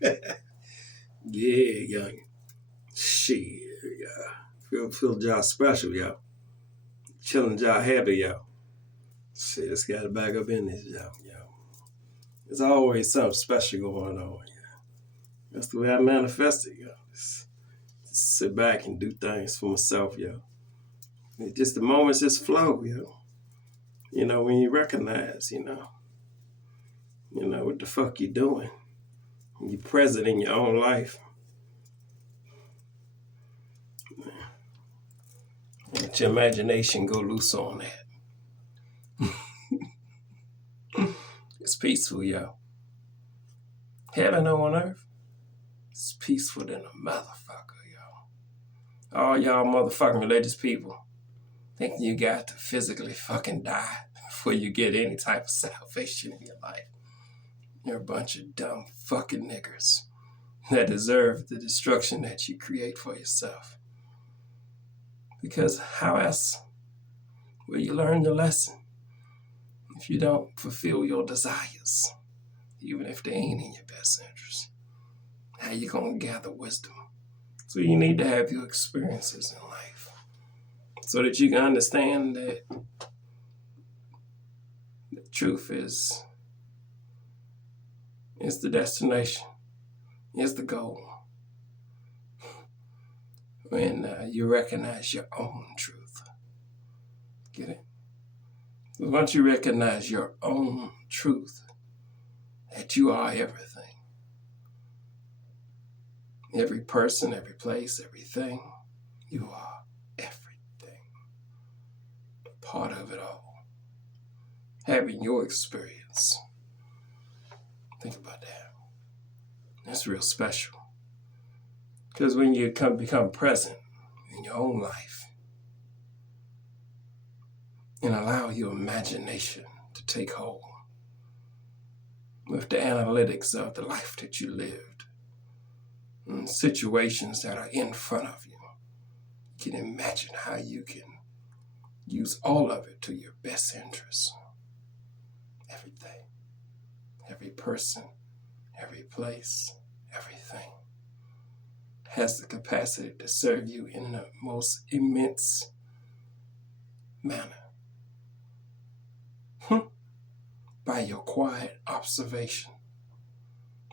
Yeah, young. Shit, yeah. Feel Jah Special, yo. Chilling Jah Happy, yo. Shit, it's got to back up in this, yo. There's always something special going on, yo. That's the way I manifest it, yo. Just sit back and do things for myself, yo. And just the moments just flow, yo. When you recognize, what the fuck you doing. When you're present in your own life. Let your imagination go loose on that. It's peaceful, yo. Heaven on earth. It's peaceful than a motherfucker, yo. All y'all motherfucking religious people thinking you got to physically fucking die before you get any type of salvation in your life. You're a bunch of dumb fucking niggers that deserve the destruction that you create for yourself. Because how else will you learn the lesson if you don't fulfill your desires, even if they ain't in your best interest? How you gonna gather wisdom? So you need to have your experiences in life so that you can understand that the truth is the destination, is the goal. When you recognize your own truth. Get it? Once you recognize your own truth, that you are everything. Every person, every place, everything, you are everything. Part of it all. Having your experience. Think about that. That's real special. Because when you become present in your own life and allow your imagination to take hold with the analytics of the life that you lived and situations that are in front of you, you can imagine how you can use all of it to your best interest. Everything, every person, every place, everything has the capacity to serve you in the most immense manner. By your quiet observation,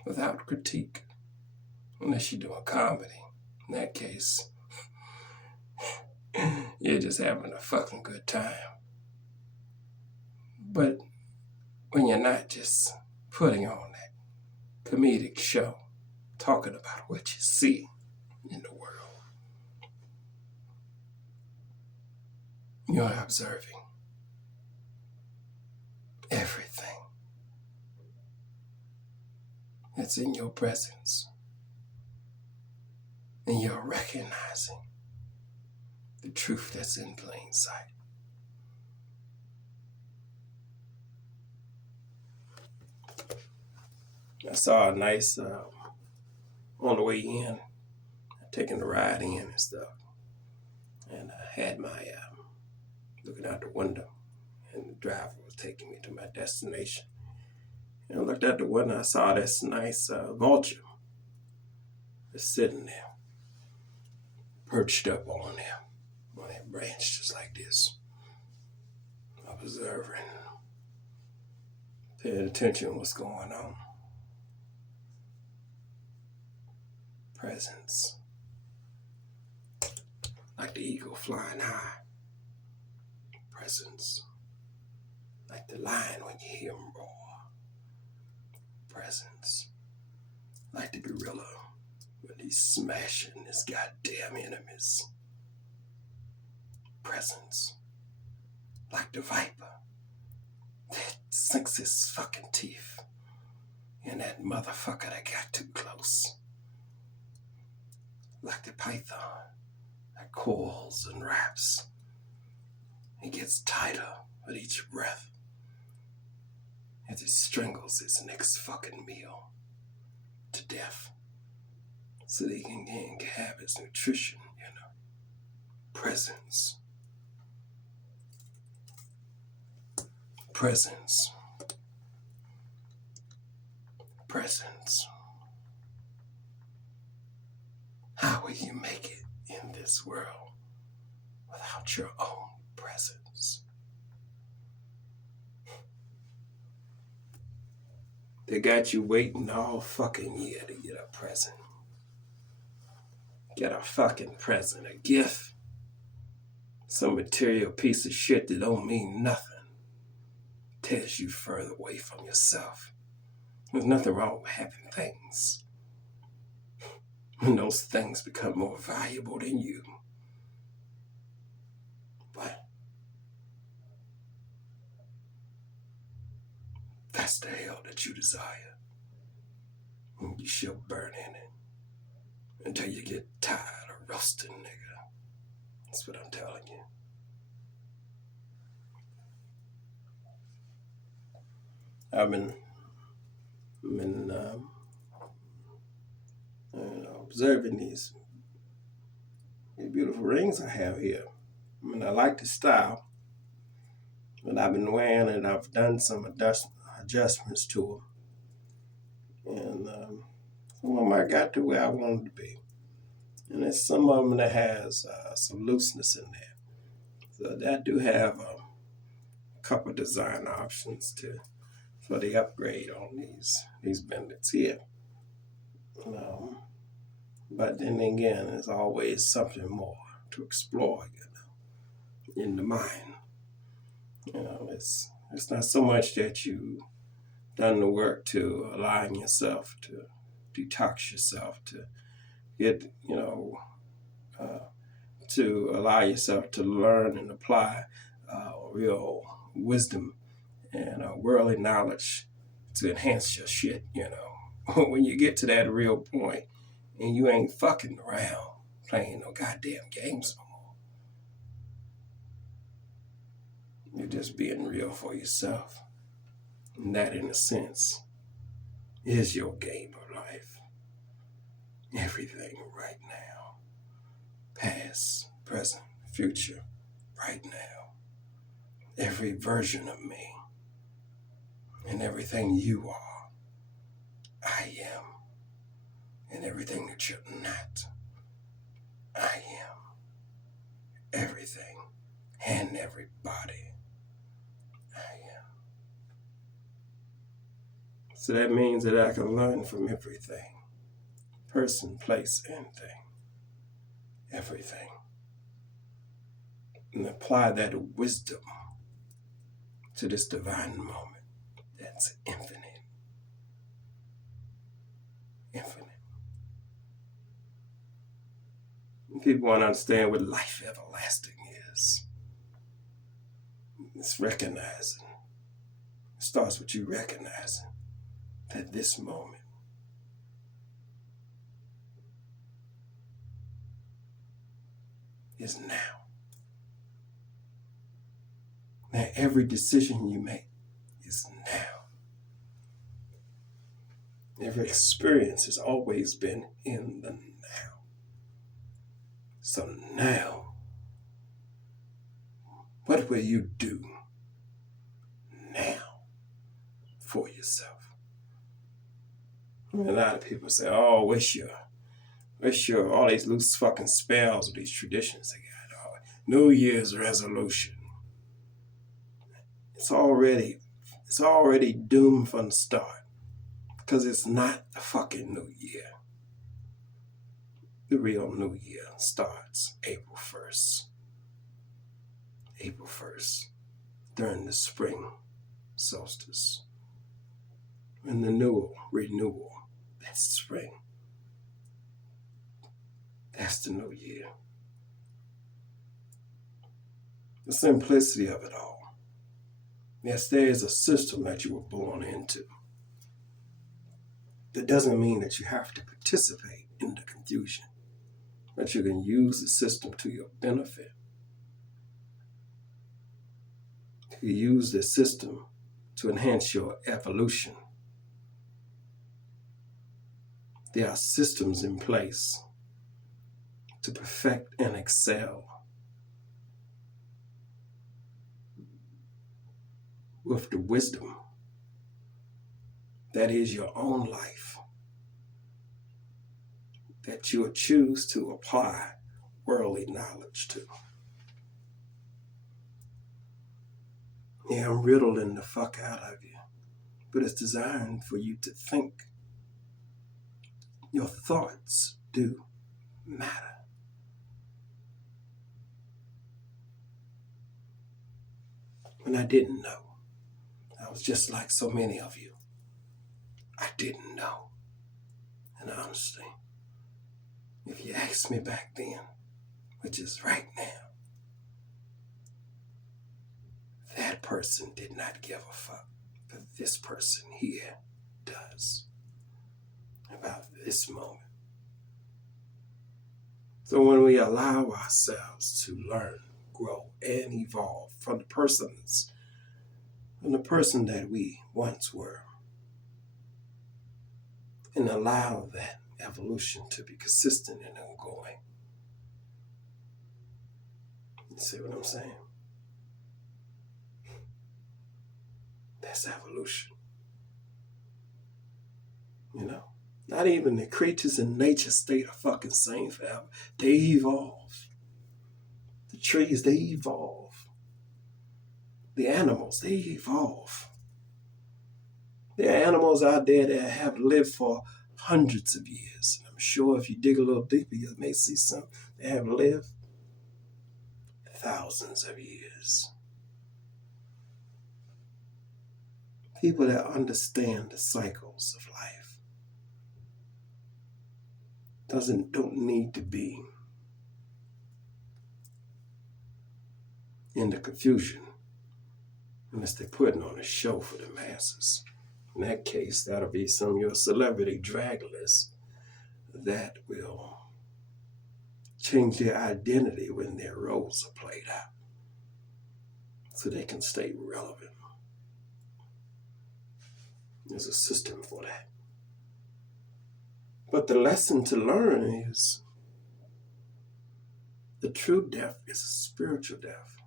without critique, unless you're doing comedy. In that case, you're just having a fucking good time. But when you're not just putting on that comedic show, talking about what you see in the world, you're observing everything that's in your presence, and you're recognizing the truth that's in plain sight. I saw a nice, on the way in, taking the ride in and stuff, and I had my, looking out the window, and the driver was taking me to my destination. And I looked out the window, I saw this nice vulture just sitting there, perched up on that branch just like this, observing, paying attention to what's going on. Presence. Like the eagle flying high. Presence. Like the lion when you hear him roar. Presence. Like the gorilla when he's smashing his goddamn enemies. Presence. Like the viper that sinks his fucking teeth in that motherfucker that got too close. Like the python that coils and wraps. It gets tighter with each breath as it strangles its next fucking meal to death so that he can have its nutrition, Presence. Presence. Presence. will you make it in this world without your own presence? They got you waiting all fucking year to get a present. Get a fucking present, a gift. Some material piece of shit that don't mean nothing. Tears you further away from yourself. There's nothing wrong with having things. When those things become more valuable than you. But that's the hell that you desire. And you shall burn in it until you get tired of roasting, nigga. That's what I'm telling you. I've been observing these beautiful rings I have here. I mean, I like the style, but I've been wearing it. I've done some adjustments to them, and some of them I got to where I wanted to be, and there's some of them that has some looseness in there. So I do have a couple design options for the upgrade on these pendants here. But then again, there's always something more to explore, in the mind. It's not so much that you've done the work to align yourself, to detox yourself, to get, to allow yourself to learn and apply real wisdom and worldly knowledge to enhance your shit, When you get to that real point and you ain't fucking around playing no goddamn games no more. You're just being real for yourself. And that, in a sense, is your game of life. Everything right now. Past, present, future, right now. Every version of me. And everything you are, I am. And everything that you're not, I am. Everything and everybody, I am. So that means that I can learn from everything. Person, place, and thing. Everything. And apply that wisdom to this divine moment that's infinite. Infinite. And people want to understand what life everlasting is. It's recognizing. It starts with you recognizing that this moment is now. That every decision you make is now. Every experience has always been in the now. So now, what will you do now for yourself? A lot of people say, oh, wish you're all these loose fucking spells with these traditions they got. Oh, New Year's resolution. It's already doomed from the start. Because it's not the fucking new year. The real new year starts April 1st. April 1st, during the spring solstice. And the renewal, that's spring. That's the new year. The simplicity of it all. Yes, there is a system that you were born into. That doesn't mean that you have to participate in the confusion, but you can use the system to your benefit. You use the system to enhance your evolution. There are systems in place to perfect and excel with the wisdom that is your own life. that you'll choose to apply worldly knowledge to. Yeah, I'm riddling the fuck out of you, but it's designed for you to think. Your thoughts do matter. When I didn't know, I was just like so many of you. I didn't know. And honestly, if you asked me back then, which is right now, that person did not give a fuck. But this person here does. About this moment. So when we allow ourselves to learn, grow, and evolve from the person that we once were, and allow that evolution to be consistent and ongoing. You see what I'm saying? That's evolution. You know? Not even the creatures in nature stay the fucking same forever. They evolve. The trees, they evolve. The animals, they evolve. There are animals out there that have lived for hundreds of years. I'm sure if you dig a little deeper, you may see some that have lived thousands of years. People that understand the cycles of life don't need to be in the confusion unless they're putting on a show for the masses. In that case, that'll be some of your celebrity drag lists that will change their identity when their roles are played out so they can stay relevant. There's a system for that. But the lesson to learn is the true death is a spiritual death.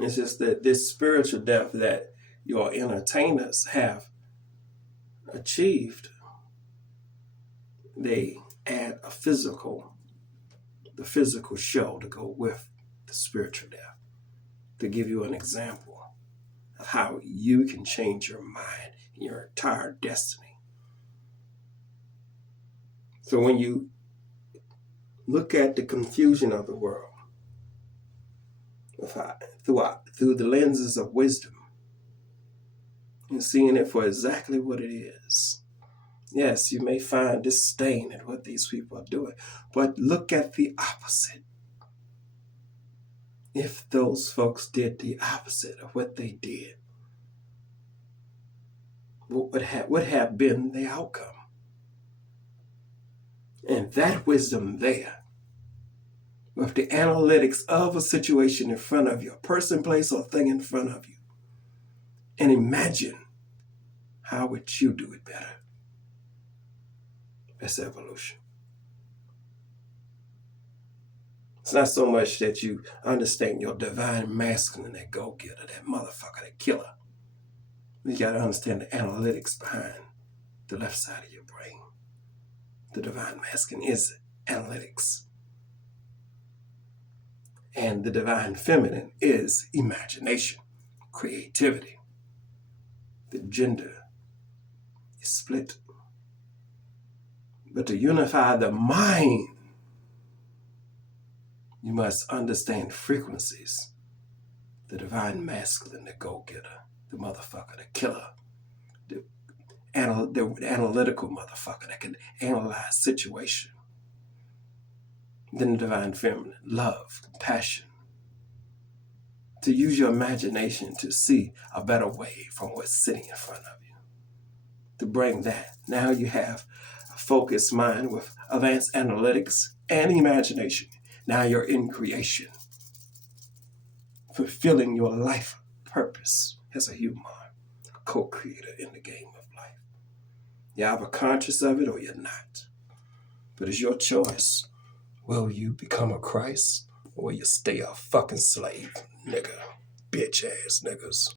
It's just that this spiritual death that your entertainers have achieved, they add the physical show to go with the spiritual death, to give you an example of how you can change your mind and your entire destiny. So when you look at the confusion of the world through the lenses of wisdom and seeing it for exactly what it is, yes, you may find disdain at what these people are doing, but look at the opposite. If those folks did the opposite of what they did, what would have been the outcome? And that wisdom there, with the analytics of a situation in front of you, a person, place, or thing in front of you, and imagine how would you do it better? That's evolution. It's not so much that you understand your divine masculine, that go-getter, that motherfucker, that killer. You got to understand the analytics behind the left side of your brain. The divine masculine is analytics. And the divine feminine is imagination, creativity. The gender is split. But to unify the mind, you must understand frequencies. The divine masculine, the go-getter, the motherfucker, the killer, the analytical motherfucker that can analyze situation. Then the divine feminine, love, compassion. To use your imagination to see a better way from what's sitting in front of you. To bring that. Now you have a focused mind with advanced analytics and imagination. Now you're in creation. Fulfilling your life purpose as a human, a co-creator in the game of life. You're either conscious of it or you're not. But it's your choice. Will you become a Christ or will you stay a fucking slave, nigga? Bitch ass niggas.